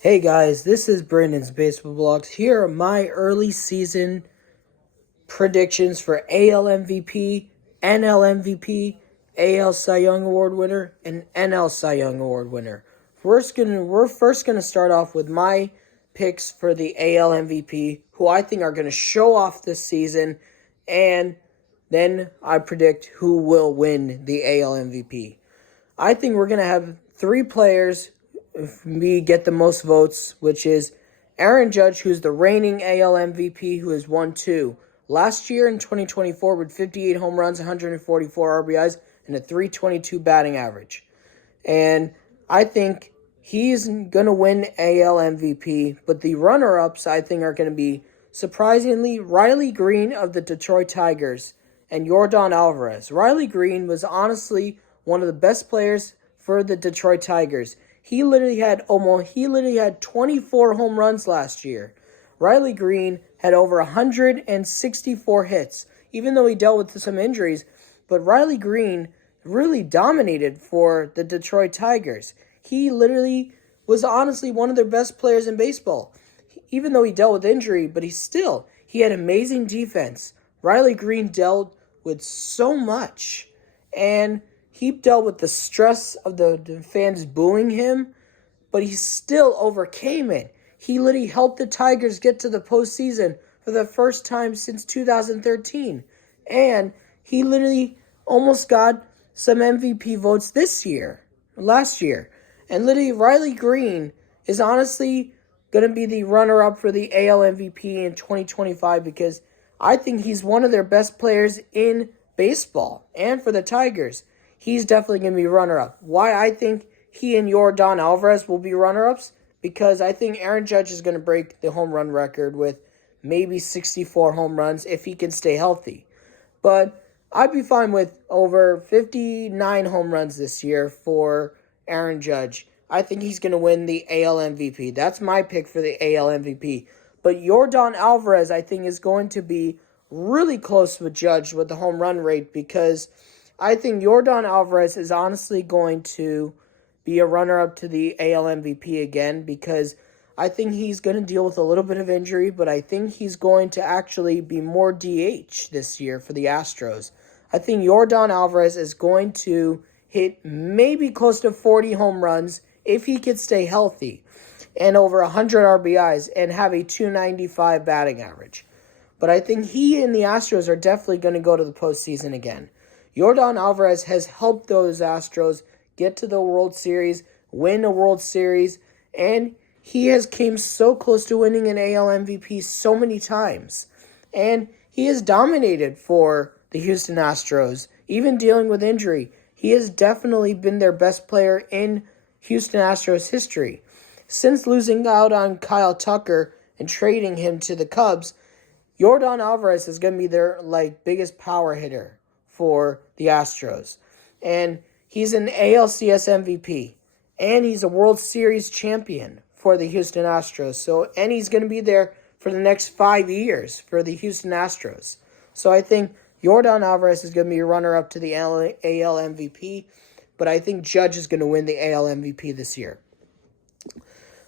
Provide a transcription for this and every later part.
Hey guys, this is Brandon's Baseball Blogs. Here are my early season predictions for AL MVP, NL MVP, AL Cy Young Award winner, and NL Cy Young Award winner. We're first gonna start off with my picks for the AL MVP, who I think are gonna show off this season, and then I predict who will win the AL MVP. I think we're going to have three players if we get the most votes, which is Aaron Judge, who's the reigning AL MVP, who has won two. Last year in 2024 with 58 home runs, 144 RBIs, and a 322 batting average. And I think he's going to win AL MVP, but the runner-ups I think are going to be surprisingly Riley Green of the Detroit Tigers and Yordan Alvarez. Riley Green was honestly one of the best players for the Detroit Tigers. He literally had 24 home runs last year. Riley Green had over 164 hits, even though he dealt with some injuries. But Riley Green really dominated for the Detroit Tigers. He literally was honestly one of their best players in baseball. Even though he dealt with injury, but he had amazing defense. Riley Green dealt with so much, and he dealt with the stress of the fans booing him, but he still overcame it. He literally helped the Tigers get to the postseason for the first time since 2013. And he literally almost got some MVP votes last year. And literally, Riley Green is honestly going to be the runner-up for the AL MVP in 2025 because I think he's one of their best players in baseball. And for the Tigers, he's definitely going to be runner-up. Why I think he and Yordan Alvarez will be runner-ups? Because I think Aaron Judge is going to break the home run record with maybe 64 home runs if he can stay healthy. But I'd be fine with over 59 home runs this year for Aaron Judge. I think he's going to win the AL MVP. That's my pick for the AL MVP. But Yordan Alvarez, I think, is going to be really close with Judge with the home run rate because I think Yordan Alvarez is honestly going to be a runner-up to the AL MVP again because I think he's going to deal with a little bit of injury, but I think he's going to actually be more DH this year for the Astros. I think Yordan Alvarez is going to hit maybe close to 40 home runs if he could stay healthy and over 100 RBIs and have a 295 batting average. But I think he and the Astros are definitely going to go to the postseason again. Yordan Alvarez has helped those Astros get to the World Series, win a World Series, and he has came so close to winning an AL MVP so many times. And he has dominated for the Houston Astros, even dealing with injury. He has definitely been their best player in Houston Astros history. Since losing out on Kyle Tucker and trading him to the Cubs, Yordan Alvarez is going to be their biggest power hitter for the Astros. And he's an ALCS MVP. And he's a World Series champion for the Houston Astros. And he's going to be there for the next 5 years for the Houston Astros. So I think Yordan Alvarez is going to be a runner-up to the AL MVP. But I think Judge is going to win the AL MVP this year.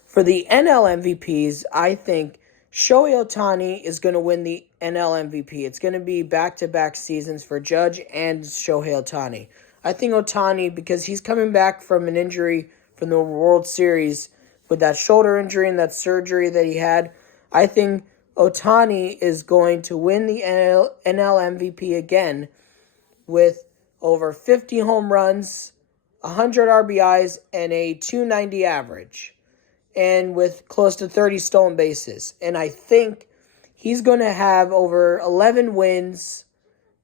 For the NL MVPs, I think Shohei Ohtani is going to win the NL MVP. It's going to be back-to-back seasons for Judge and Shohei Ohtani. I think Ohtani, because he's coming back from an injury from the World Series with that shoulder injury and that surgery that he had, I think Ohtani is going to win the NL MVP again with over 50 home runs, 100 RBIs, and a 290 average, and with close to 30 stolen bases. And I think he's going to have over 11 wins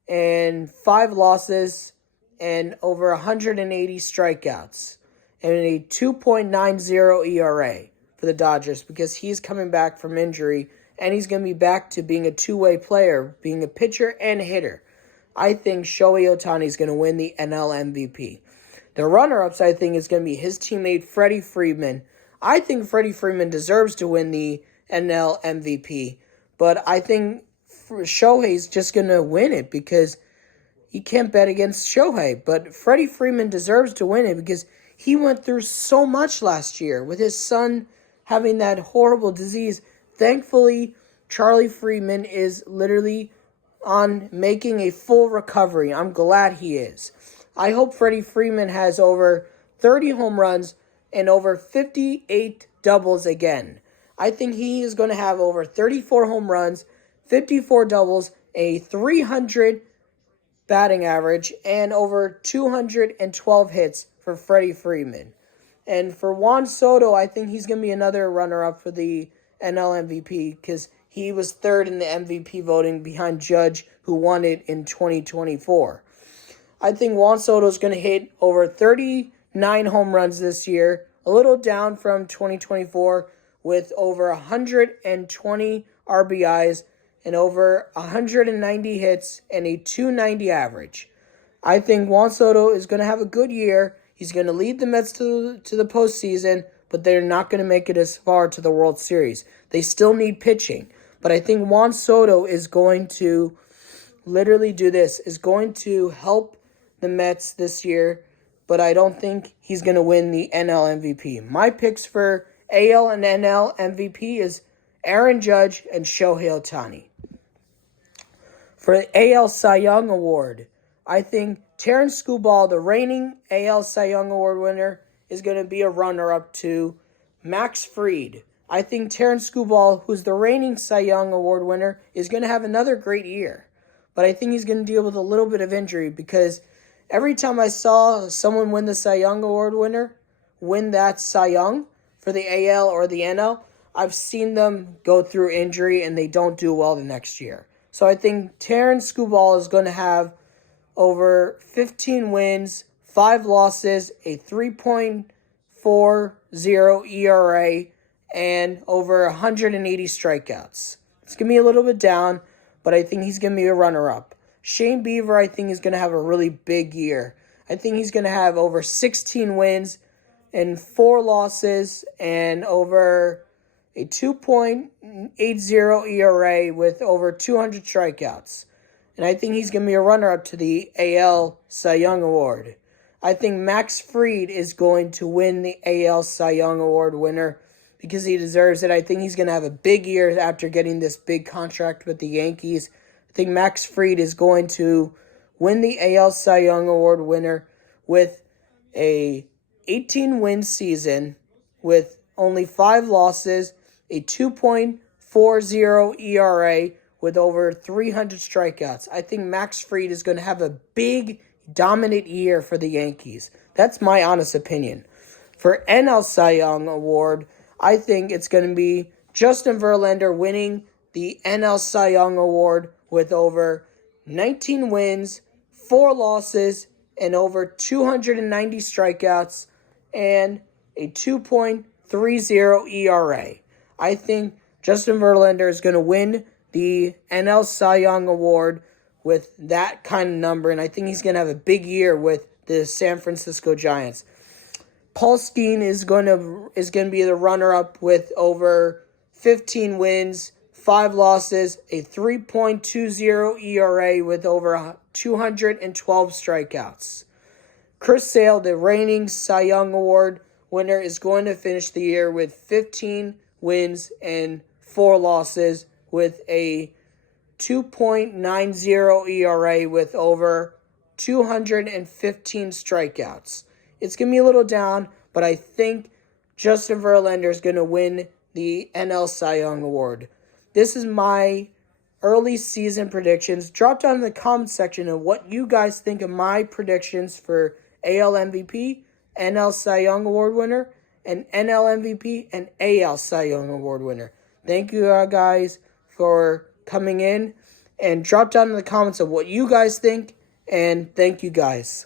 and 5 losses and over 180 strikeouts and a 2.90 ERA for the Dodgers because he's coming back from injury and he's going to be back to being a two-way player, being a pitcher and hitter. I think Shohei Ohtani is going to win the NL MVP. The runner-ups, I think, is going to be his teammate Freddie Freeman. I think Freddie Freeman deserves to win the NL MVP, but I think Shohei's just going to win it because you can't bet against Shohei. But Freddie Freeman deserves to win it because he went through so much last year with his son having that horrible disease. Thankfully, Charlie Freeman is literally on making a full recovery. I'm glad he is. I hope Freddie Freeman has over 30 home runs and over 58 doubles again. I think he is going to have over 34 home runs, 54 doubles, a 300 batting average, and over 212 hits for Freddie Freeman. And for Juan Soto, I think he's going to be another runner-up for the NL MVP because he was third in the MVP voting behind Judge, who won it in 2024. I think Juan Soto is going to hit over 39 home runs this year, a little down from 2024, with over 120 RBIs and over 190 hits and a 290 average. I think Juan Soto is going to have a good year. He's going to lead the Mets to the postseason, but they're not going to make it as far to the World Series. They still need pitching. But I think Juan Soto is going to literally do this, is going to help the Mets this year, but I don't think he's going to win the NL MVP. My picks for AL and NL MVP is Aaron Judge and Shohei Ohtani. For the AL Cy Young Award, I think Terrence Skubal, the reigning AL Cy Young Award winner, is going to be a runner-up to Max Fried. I think Terrence Skubal, who's the reigning Cy Young Award winner, is going to have another great year. But I think he's going to deal with a little bit of injury because every time I saw someone win the Cy Young Award winner, win that Cy Young for the AL or the NL, I've seen them go through injury and they don't do well the next year. So I think Terrence Skubal is going to have over 15 wins, 5 losses, a 3.40 ERA, and over 180 strikeouts. It's going to be a little bit down, but I think he's going to be a runner-up. Shane Bieber, I think, is going to have a really big year. I think he's going to have over 16 wins and 4 losses and over a 2.80 ERA with over 200 strikeouts. And I think he's going to be a runner-up to the AL Cy Young Award. I think Max Fried is going to win the AL Cy Young Award winner because he deserves it. I think he's going to have a big year after getting this big contract with the Yankees. I think Max Fried is going to win the AL Cy Young Award winner with a 18-win season with only 5 losses, a 2.40 ERA with over 300 strikeouts. I think Max Fried is going to have a big, dominant year for the Yankees. That's my honest opinion. For NL Cy Young Award, I think it's going to be Justin Verlander winning the NL Cy Young Award with over 19 wins, 4 losses, and over 290 strikeouts, and a 2.30 ERA. I think Justin Verlander is going to win the NL Cy Young Award with that kind of number, and I think he's going to have a big year with the San Francisco Giants. Paul Skeens is going to be the runner-up with over 15 wins, 5 losses, a 3.20 ERA with over 212 strikeouts. Chris Sale, the reigning Cy Young Award winner, is going to finish the year with 15 wins and 4 losses with a 2.90 ERA with over 215 strikeouts. It's going to be a little down, but I think Justin Verlander is going to win the NL Cy Young Award. This is my early season predictions. Drop down in the comment section of what you guys think of my predictions for AL MVP, NL Cy Young Award winner, and NL MVP and AL Cy Young Award winner. Thank you guys for coming in, and drop down in the comments of what you guys think, and thank you guys.